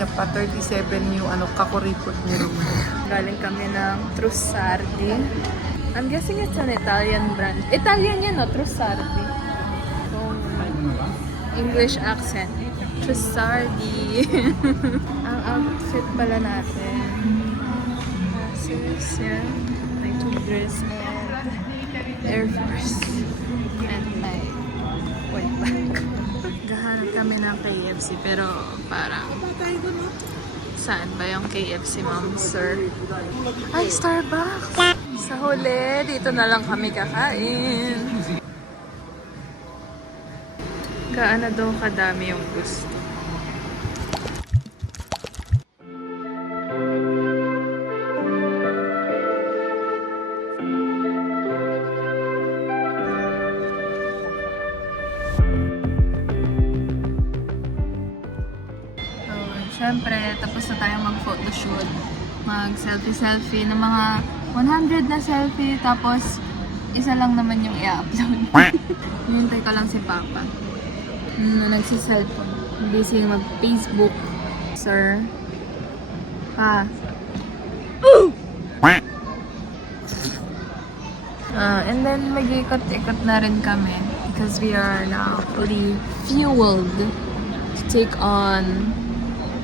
niya pa 37 yung kakuripot ni Roma. Galing kami ng Trussardi. I'm guessing it's an Italian brand. Italian yan, no? Trussardi. English accent. Trussardi. Ang outfit pala natin. Sis, yan. My two dress and Air Force. And my white bag. Gahanap kami ng KFC pero parang saan ba yung KFC, ma'am, sir? Ay, Starbucks! Sa huli, dito na lang kami kakain. Gaano daw kadami yung gusto. Siyempre, tapos na tayong mag-photoshoot. Mag-selfie-selfie ng mga 100 na selfie. Tapos, isa lang naman yung i-upload. Hinintay ko lang si Papa. Nagsiselfone. Busy mag-Facebook. Sir. Pa. And then, mag-ikot-ikot na rin kami. Because we are now fully fueled to take on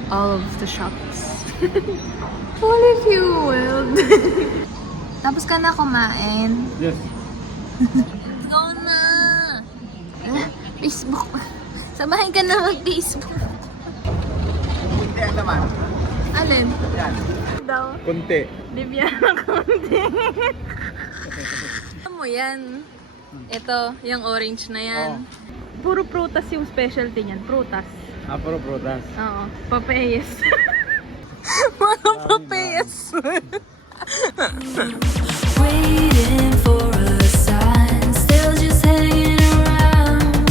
all of the shops. Fully fueled. Tapos ka na kumain? Yes. Let's go na! Facebook. Samahin ka na mag-Facebook. Kunti ang naman. Alin? Yan. Daw. Kunti. Libyana konti. Ano mo yan? Ito, yung orange na yan. Puro prutas yung specialty niyan. Prutas. Puro prutas. Oo. Papayas. Mga papayas. Waiting for a sign, still just hanging around.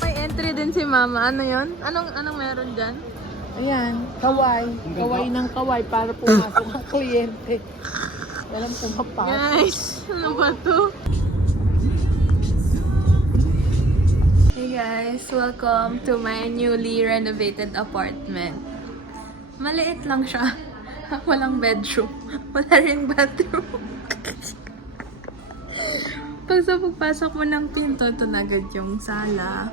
May entry din si Mama. Ano yun? Anong meron dyan? Ayan, kaway. Kaway ng kaway para pumasok ang kliyente. Walang pumapasok. Guys, ano ba to? Hey guys, welcome to my newly renovated apartment. Maliit lang siya. Walang bedroom. Wala rin bathroom. Pagpasok mo ng pinto, ito na agad yung sala.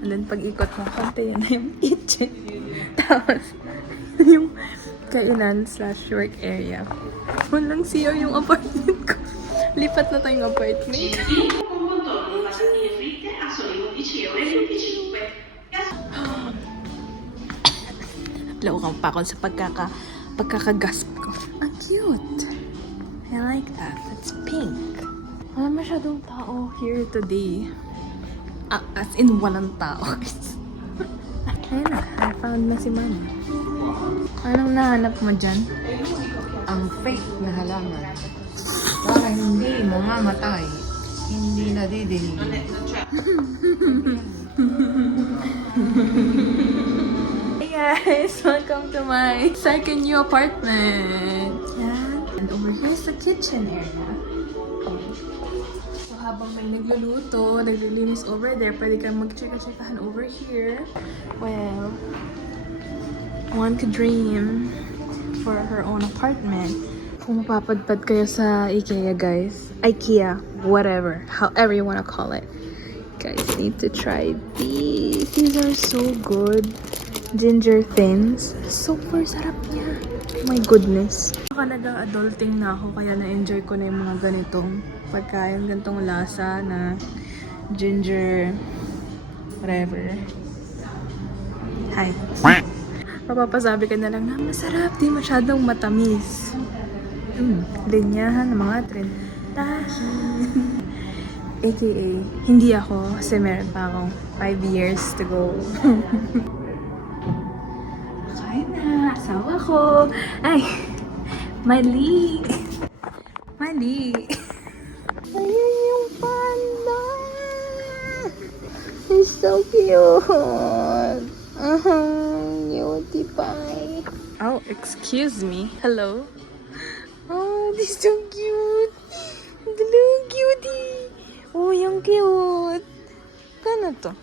And then pag ikot mo konti, yan na yung kitchen. Tapos, yung kainan/work area. Walang CR yung apartment ko. Lipat na tayong apartment. Lawakang pa ako sa pagkakagasp ko. Ang cute! I like that. It's pink. Wala masyadong tao here today. As in, walang tao. Ayun na, I found na si Mama. Anong nahanap mo dyan? Ang fake na halaman. Para hindi mamamatay. Hindi nadidinig. Hey guys! Welcome to my second new apartment! Yan. And over here is the kitchen area. So habang may nagluluto, naglilinis over there, pwede kang mag-chika-chikahan over here. Well, one could dream for her own apartment. Kung mapapadpad kayo sa IKEA, guys. IKEA, whatever. However you wanna call it. Guys, need to try these. These are so good. Ginger thins. Super sarap niya. Oh my goodness. Baka nag-adulting na ako, kaya na-enjoy ko na yung mga ganitong pagkain, ganitong lasa na ginger, whatever. Hi. Mapapasabi ka na lang na masarap, di masyadong matamis. Linyahan ng mga trend. AKA, hindi ako kasi meron pa akong 5 years to go. Kain na, asawa ko. Ay, Mali. Mali. Ayan yung panda. He's so cute. Cutie pie. Oh, excuse me. Hello. Oh, this so cute. Hello, cutie. Oh, yung cute. Kano to?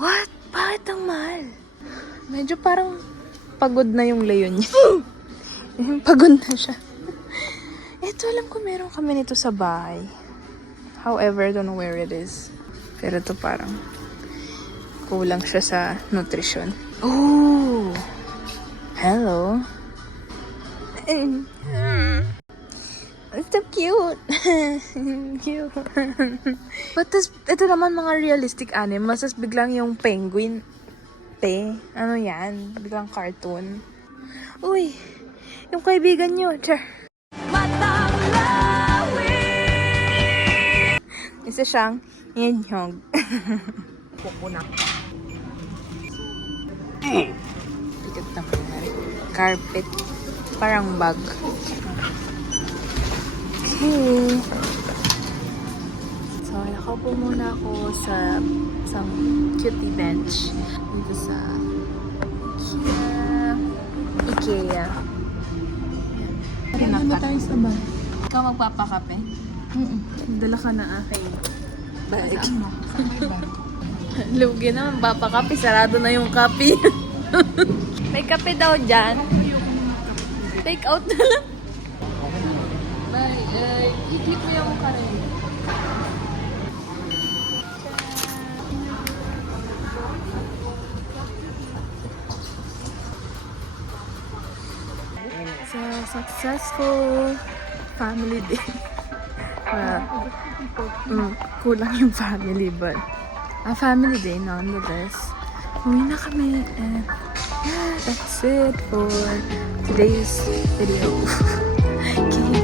What? Bakit ang mahal? Medyo parang pagod na yung leyon niya. Pagod na siya. Ito, alam ko meron kami nito sa bahay. However, I don't know where it is. Pero ito parang kulang siya sa nutrition. Oh! Hello? It's so cute. Cute. But ito naman mga realistic animals. Tapos biglang yung penguin. Ano yan? Biglang cartoon. Uy! Yung kaibigan nyo. Char. Isa siyang inyog. Kukunak. Bigat naman na rin. Carpet. Parang bag. Okay. So, nakaupo muna ako sa isang cutie bench dito sa IKEA. Ano na tayo sa bar? Ikaw magpapakape? Dala ka na aking bag. Lugi naman, papakape. Sarado na yung kape. May kape daw dyan. Take out na lang. Bye. I-click mo yung mukha rin. So, successful family day. Kulang yung family, but a family day nonetheless. Uwi na kami, and that's it for today's video. Okay.